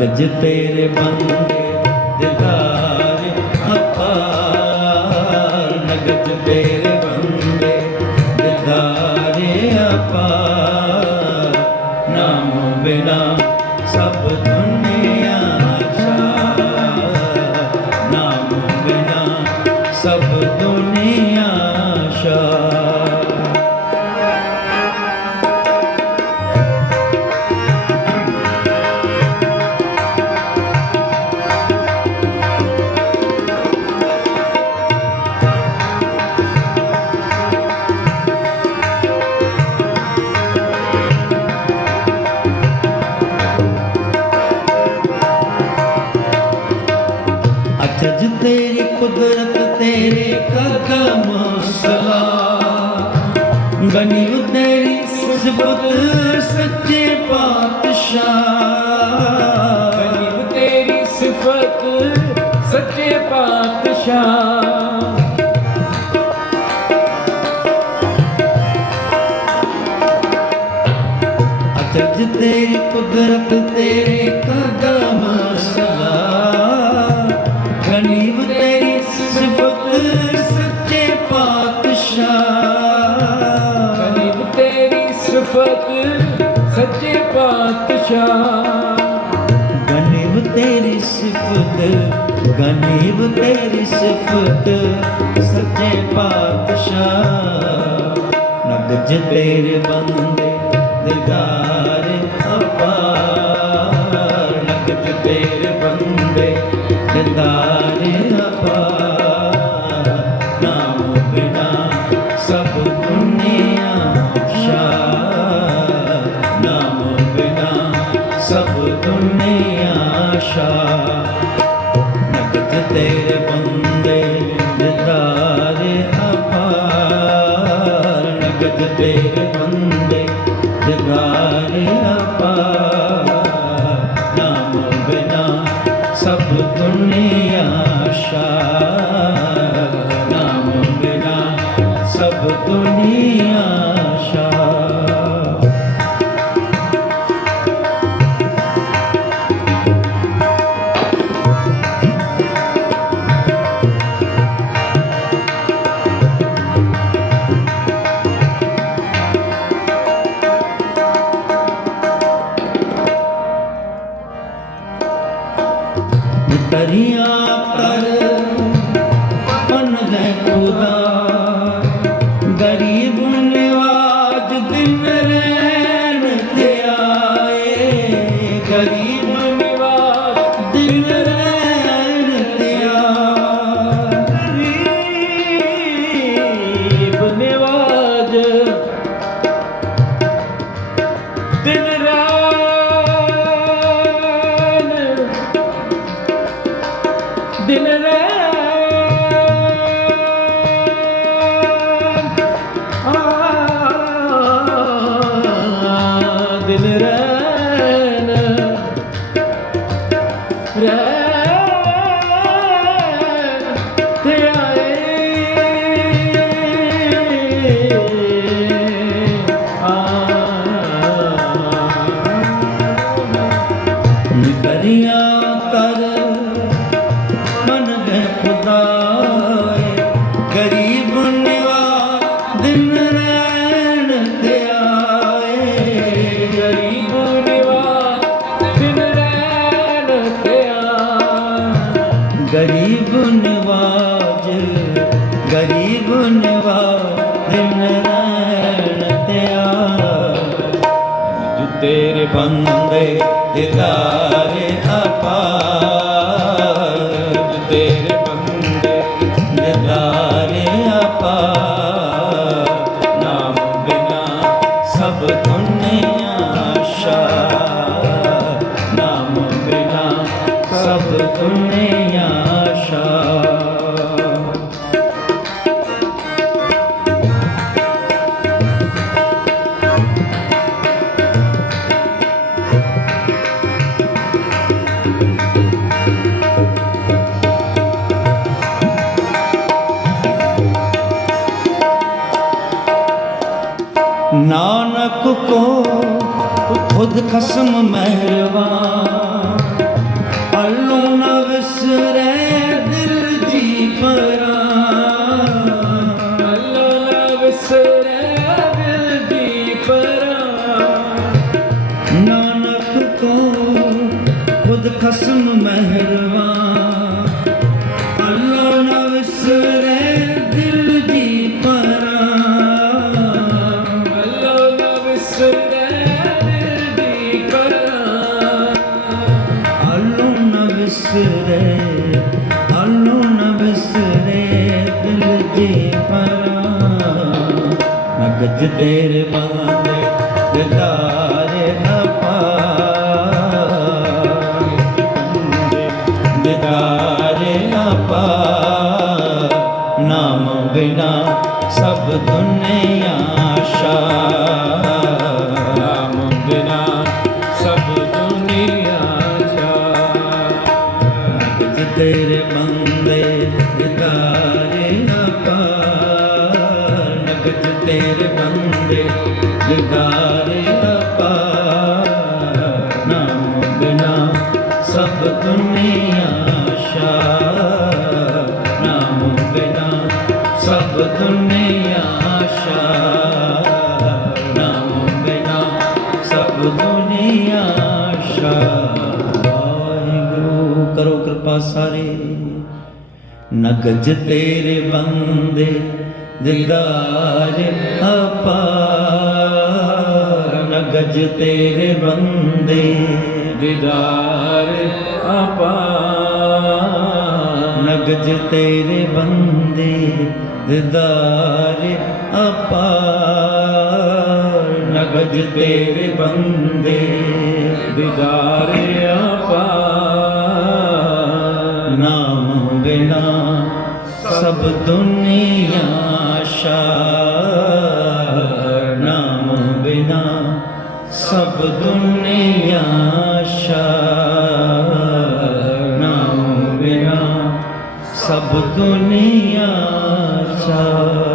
ਗਜ ਤੇਰੇ ਬੰਦੇ ਦਿਦਾਰ ਅਪਾਰ। ਨਗਜ ਤੇਰੇ ਬੰਦੇ ਦਿਦਾਰ ਅਪਾਰ। ਨਾਮ ਬਿਨਾ ਕਦਮ ਸਲਾ ਬਣੀ ਤੇਰੀ ਸਿਫਤ ਸੱਚੇ ਪਾਤਸ਼ਾਹ ਗਰੀਬ ਤੇਰੀ ਸਿਫਤ ਸੱਚੇ ਪਾਤਸ਼ਾਹ ਅਜਜ ਤੇਰੀ ਕੁਦਰਤ ਤੇਰੇ ਕਦਮ ਸਲਾ ਸੱਚੇ ਪਾਤਸ਼ਾਹ। ਗਨੀਬ ਤੇਰੀ ਸਿਫਤ ਗਨੀਬ ਤੇਰੀ ਸਿਫਤ ਸੱਚੇ ਪਾਤਸ਼ਾਹ। ਨਗਜ ਤੇਰੇ ਬੰਦੇ ਦਿਦਾਰ ਸਭ ਦੁਨੀਆ ਸ਼ਾਰ ਨਗਦ ਤੇਰੇ ਬੰਦੇ ਦਿਦਾਰ ਅਪਾਰ ਨਗਦ ਤੇਰੇ ਬੰਦੇ ਤੇਰੇ ਬੰਦੇ ਦਿਦਾਰੇ ਅਪਾਰ। ਤੇਰੇ ਬੰਦੇ ਦਿਦਾਰੇ ਅਪਾਰ। ਨਾਮ ਬਿਨਾ ਸਭ ਦੁਨੀਆ ਨਾਨਕ ਕੋ ਖੁਦ ਖਸਮ ਮਹਿਰਵਾਨ ਅੱਲੋਂ ਨਾ ਵਿਸਰੇ ਦਿਲ ਜੀ ਪਰਾ। ਅੱਲਾ ਨਾ ਵਿਸਰੇ ਦਿਲ ਦੀ ਪਰਾਂ। ਨਾਨਕ ਕੋ ਖੁਦ ਖਸਮ ਮਹਿਰਵਾਨ ਨਾ ਵਿਸਰੇ ਦਿਲ ਦੀ ਪਰਾਂ ਦਿਦਾਰੇ ਅਪਾਰ ਨਾਮ ਬਿਨਾ ਸਭ ਦੁਨੀਆ ਸ਼ਾਰ ਨਾਮ ਬਿਨਾ ਸਭ ਦੁਨੀਆ ਸ਼ਾਰ ਨਾਮ ਬਿਨਾ ਸਭ ਦੁਨੀਆ ਸ਼ਾਰ ਵਾਹਿਗੁਰੂ, ਕਰੋ ਕਿਰਪਾ ਸਾਰੇ। ਨਗਜ ਤੇਰੇ ਬੰਦੇ, ਦਿਲਦਾਰ ਅਪਾਰ ਨਗਜ ਤੇਰੇ ਬੰਦੇ ਦੀਦਾਰ ਆਪਾ। ਨਗਜ ਤੇਰੇ ਬੰਦੇ ਦਿਦਾਰ ਅਪਾਰ ਨਗਜ ਤੇਰੇ ਬੰਦੇ ਦੀਦਾਰ ਆਪਾ। ਨਾਮ ਬਿਨਾ ਸਭ ਦੁਨੀਆ ਸ਼ਾ ਸਭ ਦੁਨੀਆ ਸ਼ਰਨਾਉ ਬਿਨਾ ਸਭ ਦੁਨੀਆ ਸ਼ਰਨਾਉ